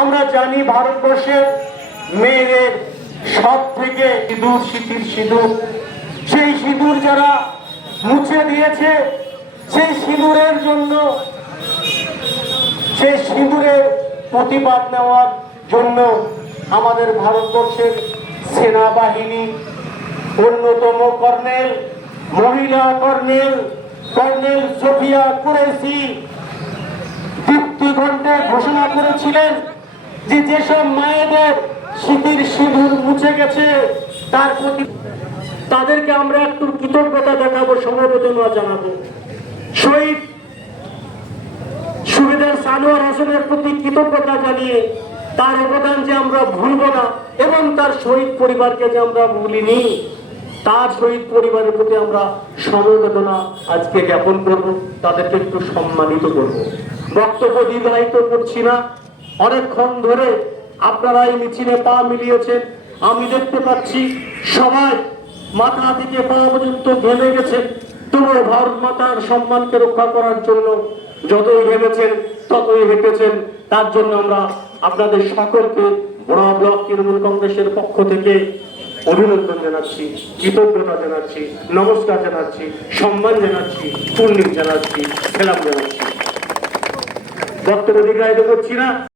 আমরা জানি ভারতবর্ষের মেয়েদের সব থেকে সিঁদুর, স্মৃতির সিঁদুর, সেই সিঁদুর যারা মুছে দিয়েছে, সেই সিঁদুরের জন্য, সেই সিঁদুরের প্রতিবাদ নেওয়ার জন্য আমাদের ভারতবর্ষের সেনাবাহিনী অন্যতম কর্নেল, মহিলা কর্নেল, কর্নেল সোফিয়া কুরেশি দীপ্তিকণ্ঠে ঘোষণা করেছিলেন যে যেসব মায়েদের স্মৃতির সিঁদুর মুছে গেছে তার প্রতি তাদেরকে আমরা একটু কৃতজ্ঞতা দেখাবো, সমবেদনা জানাবো। শহীদ সুবেদার সানোয়ার হোসেনের প্রতি কৃতজ্ঞতা জানিয়ে তার অবদান যে আমরা ভুলব না এবং তার শহীদ পরিবারকে যে আমরা ভুলিনি, তার শহীদ পরিবারের প্রতি আমরা সমবেদনা আজকে জ্ঞাপন করব, তাদেরকে একটু সম্মানিত করব। বক্তব্য দীর্ঘায়িত করছি না, অনেকক্ষণ ধরে আপনারা এই মিছিলে পা মিলিয়েছেন, আমি দেখতে পাচ্ছি সবাই মাথা থেকে পা পর্যন্ত ঘেমে গেছেন। তবুও ভারত মাতার সম্মানকে রক্ষা করার জন্য যতই ভেবেছেন ততই হেঁটেছেন। তার জন্য আমরা আপনাদের সকলকে বড়া ব্লক তৃণমূল কংগ্রেসের পক্ষ থেকে অভিনন্দন জানাচ্ছি, কৃতজ্ঞতা জানাচ্ছি, নমস্কার জানাচ্ছি, সম্মান জানাচ্ছি, পূর্ণিম জানাচ্ছি, সেলাম জানাচ্ছি। বক্তব্য দীর্ঘায়িত করছি না।